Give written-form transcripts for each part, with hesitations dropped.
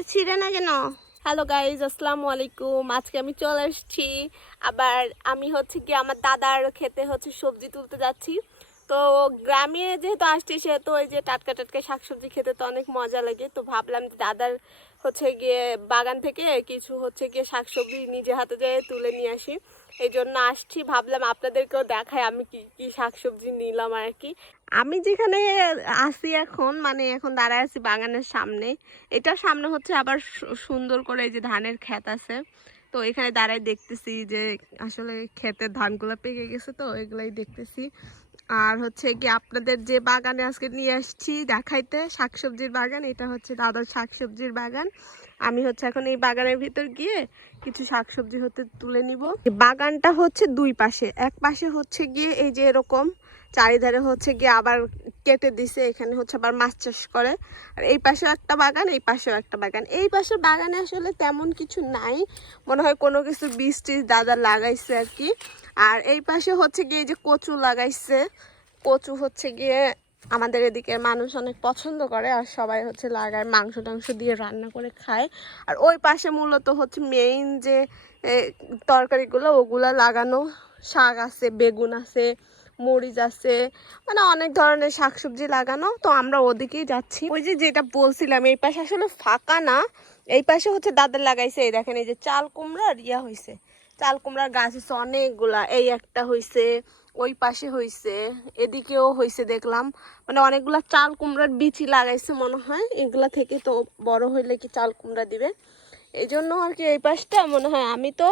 এটা ছিঁড়ে না কেন? হ্যালো গাইজ, আসসালামু আলাইকুম। আজকে আমি চলে এসেছি। আবার আমি হচ্ছে কি আমার দাদার খেতে হচ্ছে সবজি তুলতে যাচ্ছি। তো গ্রামে যেহেতু আসছি সেহেতু ওই যে টাটকা টাটকা শাকসবজি খেতে তো অনেক মজা লাগে। তো ভাবলাম দাদার হচ্ছে গিয়ে বাগান থেকে কিছু হচ্ছে গিয়ে শাকসবজি নিজে হাতে যেয়ে তুলে নিয়ে আসি। এই জন্য আসছি, ভাবলাম আপনাদেরকেও দেখাই আমি কি কি শাকসবজি নিলাম আর কি। আমি যেখানে আছি এখন, মানে এখন দাঁড়ায় আছি বাগানের সামনে। এটার সামনে হচ্ছে আবার সুন্দর করে এই যে ধানের ক্ষেত আছে। তো এখানে দাঁড়ায় দেখতেছি যে আসলে ক্ষেতের ধানগুলো পেকে গেছে, তো এগুলাই দেখতেছি। আর হচ্ছে কি আপনাদের যে বাগানে আজকে নিয়ে আসছি দেখাইতে, শাকসবজির বাগান, এটা হচ্ছে দাদার শাকসবজির বাগান। আমি হচ্ছে এখন এই বাগানের ভিতর গিয়ে কিছু শাকসবজি হতে তুলে নিব। বাগানটা হচ্ছে দুই পাশে, এক পাশে হচ্ছে গিয়ে এই যে এরকম চারিধারে হচ্ছে গিয়ে আবার কেটে দিছে, এখানে হচ্ছে আবার মাছ চাষ করে। আর এই পাশেও একটা বাগান, এই পাশেও একটা বাগান। এই পাশের বাগানে আসলে তেমন কিছু নাই, মনে হয় কোনো কিছু বীজ টিজ দাদা লাগাইছে আর কি। আর এই পাশে হচ্ছে গিয়ে এই যে কচু লাগাইছে। কচু হচ্ছে গিয়ে আমাদের এদিকে মানুষ অনেক পছন্দ করে, আর সবাই হচ্ছে লাগায়, মাংস টাংস দিয়ে রান্না করে খায়। আর ওই পাশে মূলত হচ্ছে মেইন যে তরকারিগুলো ওগুলা লাগানো, শাক আছে, বেগুন আছে, মরিচ আছে, মানে অনেক ধরনের শাকসবজি লাগানো। তো আমরা ওদিকেই যাচ্ছি। ওই যে যেটা বলছিলাম, এই পাশে আসলে ফাঁকা না, এই পাশে হচ্ছে দাদা লাগাইছে। এই দেখেন, এই যে চাল কুমড়ার হয়েছে, চাল কুমড়ার গাছ হচ্ছে অনেকগুলা। এই একটা হয়েছে, ওই পাশে হয়েছে, এদিকেও হয়েছে দেখলাম। মানে অনেকগুলা চাল কুমড়ার বিচি লাগাইছে মনে হয়, এগুলা থেকে তো বড় হইলে কি চাল কুমড়া দিবে, এই জন্য আর কি। এই পাশটা মনে হয়, আমি তো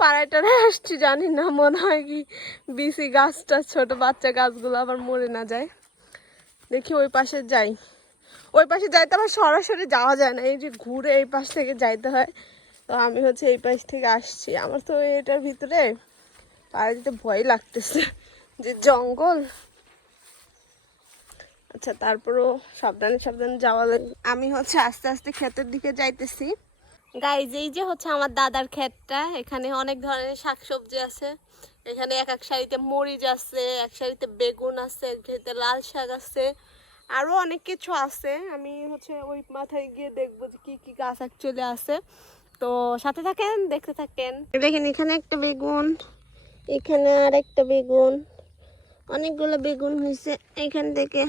পাড়ায় টাড়ায় আসছি জানি না, মনে হয় কি বিচি গাছটা, ছোট বাচ্চা গাছগুলো আবার মরে না যায়। দেখি ওই পাশে যাই। ওই পাশে যাইতে আবার সরাসরি যাওয়া যায় না, এই যে ঘুরে এই পাশ থেকে যাইতে হয়। তো আমি হচ্ছে এই পাশ থেকে আসছি। আমার তো এটার ভিতরে পাড়া দিতে ভয় লাগতেছে, যে জঙ্গল। আচ্ছা, তারপরও সাবধানে সাবধানে যাওয়া লাগে। আমি হচ্ছে আস্তে আস্তে ক্ষেতের দিকে যাইতেছি। গাইজ, এই যে হচ্ছে আমার দাদার ক্ষেতটা, এখানে অনেক ধরনের শাকসবজি আছে। এখানে এক এক সারিতে মরিচ আছে, এক সারিতে বেগুন আছে, এক সারিতে লাল শাক আছে, আরও অনেক কিছু আছে। আমি হচ্ছে ওই মাথায় গিয়ে দেখবো যে কি কি গাছ অ্যাকচুয়ালি আছে। তো সাথে থাকেন, দেখতে থাকেন। দেখেন, এখানে একটা বেগুন, এখানে আর একটা বেগুন, অনেকগুলো বেগুন হয়েছে। এখান থেকে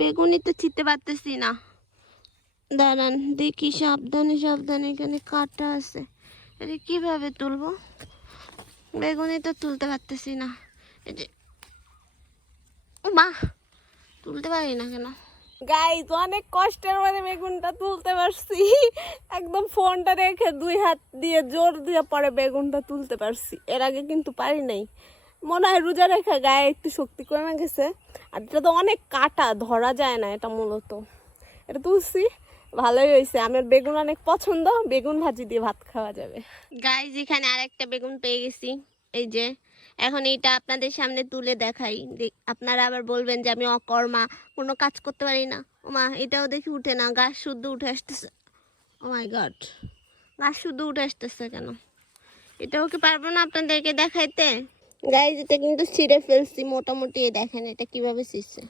বেগুনই তো ছিঁড়তে পারতেছি না, দাঁড়ান দেখি, সাবধানে সাবধানে, এখানে কাটা আছে। এটা কিভাবে তুলবো? বেগুনই তো তুলতে পারতেছি না। এই যে, ও মা, তুলতে পারি না কেন? গাইজ, অনেক কষ্টের মানে বেগুনটা তুলতে পারছি। একদম ফোনটা রেখে দুই হাত দিয়ে জোর দিয়ে পরে বেগুনটা তুলতে পারছি, এর আগে কিন্তু পারি নাই। মনে হয় রোজা রেখে গায়ে একটু শক্তি কমে গেছে। আর এটা তো অনেক কাটা, ধরা যায় না এটা মূলত। এটা তুলছি, ভালোই হয়েছে। আমার বেগুন অনেক পছন্দ, বেগুন ভাজি দিয়ে ভাত খাওয়া যাবে। গাইজ, এখানে আরেকটা বেগুন পেয়ে গেছি। এই যে, এখন এইটা আপনাদের সামনে তুলে দেখাই, আপনারা আবার বলবেন যে আমি অকর্মা, কোনো কাজ করতে পারি না। ওমা, এটাও দেখি উঠে না, গাছ শুদ্ধ উঠে আসতেছে। ও মাই গড, গাছ শুদ্ধ উঠে আসতেছে কেন? এটাও কি পারবো না আপনাদেরকে দেখাইতে? গাইজ, এটা কিন্তু ছিঁড়ে ফেলছি মোটামুটি। দেখেন এটা কিভাবে ছিঁড়ছে,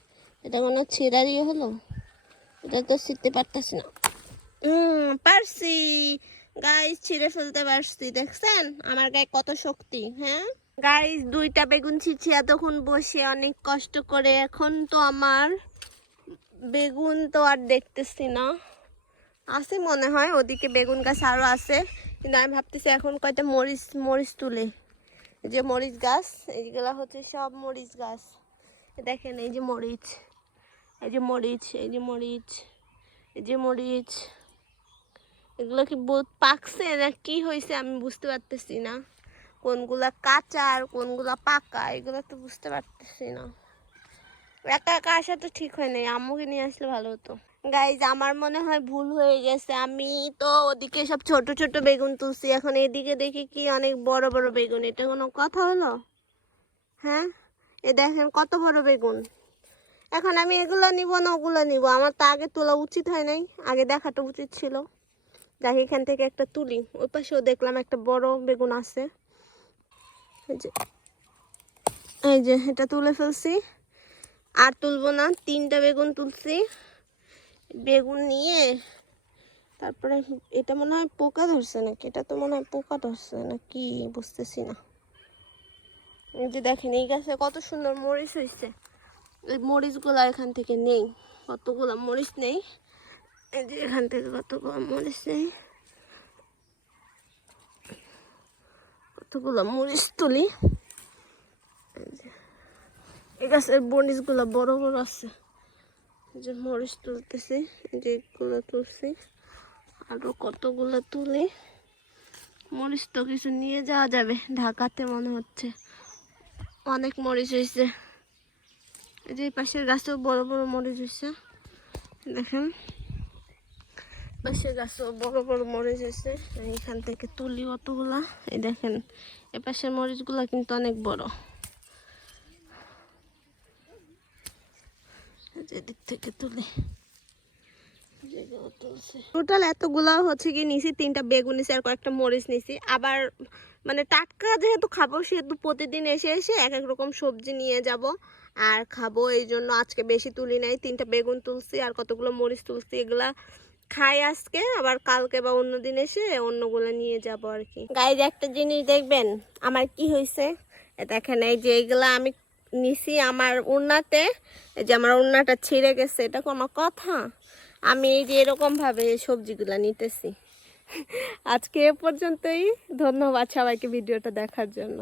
এটা কোনো ছিঁড়ারই হলো? এটা তো ছিঁড়তে পারতেছি না। পারছি গাইজ, ছিঁড়ে ফেলতে পারছি। দেখছেন আমার গায়ে কত শক্তি? হ্যাঁ গাইজ, দুইটা বেগুন ছিঁড়ছি এতক্ষণ বসে অনেক কষ্ট করে। এখন তো আমার বেগুন তো আর দেখতেছি না, আছে মনে হয় ওদিকে বেগুন গাছ আরো আছে, কিন্তু আমি ভাবতেছি এখন কয়টা মরিচ মরিচ তুলে। এই যে মরিচ গাছ, এইগুলা হচ্ছে সব মরিচ গাছ। দেখেন এই যে মরিচ, এই যে মরিচ, এই যে মরিচ, এই যে মরিচ। এগুলো কি বহুত পাকছে না কি হয়েছে আমি বুঝতে পারতেছি না, কোনগুলা কাঁচা আর কোনগুলা পাকা এগুলো তো বুঝতে পারতেছি না। একা একা আসা তো ঠিক হয় নাই, আম্মুকে নিয়ে আসলে ভালো হতো। গাইজ, আমার মনে হয় ভুল হয়ে গেছে, আমি তো ওদিকে সব ছোট ছোট বেগুন তুলছি, এখন এদিকে দেখি কি অনেক বড় বড় বেগুন। এটা কোনো কথা হলো? হ্যাঁ, এ দেখেন কত বড় বেগুন। এখন আমি এগুলো নিব না ওগুলো নিব? আমার তো আগে তোলা উচিত হয় নাই, আগে দেখাটা উচিত ছিল। যাই, এখান থেকে একটা তুলি। ওই পাশেও দেখলাম একটা বড় বেগুন আছে, এই যে এটা তুলে ফেলছি। আর তুলবো না, তিনটা বেগুন তুলছি। বেগুন নিয়ে তারপরে এটা মনে হয় পোকা ধরছে নাকি, এটা তো মনে হয় পোকা ধরছে না কি বুঝতেছি না। এই যে দেখেন এই গাছে কত সুন্দর মরিচ হয়েছে, এই মরিচগুলা এখান থেকে নেই, কতগুলা মরিচ নেই, এই যে এখান থেকে কতগুলো মরিচ নেই, কতগুলো মরিচ তুলি। এই গাছের মরিচগুলো বড় বড় আছে, এই যে মরিচ তুলতেছি, এই যে এগুলো তুলছি, আরো কতগুলো তুলি। মরিচ তো কিছু নিয়ে যাওয়া যাবে ঢাকাতে মনে হচ্ছে, অনেক মরিচ হয়েছে। এই যে পাশের গাছেও বড় বড় মরিচ হয়েছে, দেখেন পাশের গাছেও বড় বড় মরিচ হয়েছে। এখান থেকে তুলি অতগুলা, এই দেখেন এ পাশের মরিচগুলা কিন্তু অনেক বড়, এদিক থেকে তুলি। টোটাল এতগুলা হচ্ছে কি নিছি, 3টা বেগুন নিছি আর কয়েকটা মরিচ নিছি। আবার মানে টাটকা যেহেতু খাবো সেহেতু প্রতিদিন এসে এসে এক এক রকম সবজি নিয়ে যাব আর খাবো, এই জন্য আজকে বেশি তুলি নাই। 3টা বেগুন তুলছি আর কতগুলো মরিচ তুলছি, এগুলা খাই আজকে, আবার কালকে বা অন্যদিন এসে অন্যগুলো নিয়ে যাব আর কি। গাইজ একটা জিনিস দেখবেন আমার কি হয়েছে, দেখেন এই যে এইগুলা আমি নিছি আমার উন্নাতে, এই যে আমার উন্নাটা ছিঁড়ে গেছে, এটা কোনো কথা? আমি এই যে এরকম ভাবে সবজিগুলা নিতেছি। আজকে এ পর্যন্তই, ধন্যবাদ সবাইকে ভিডিওটা দেখার জন্য।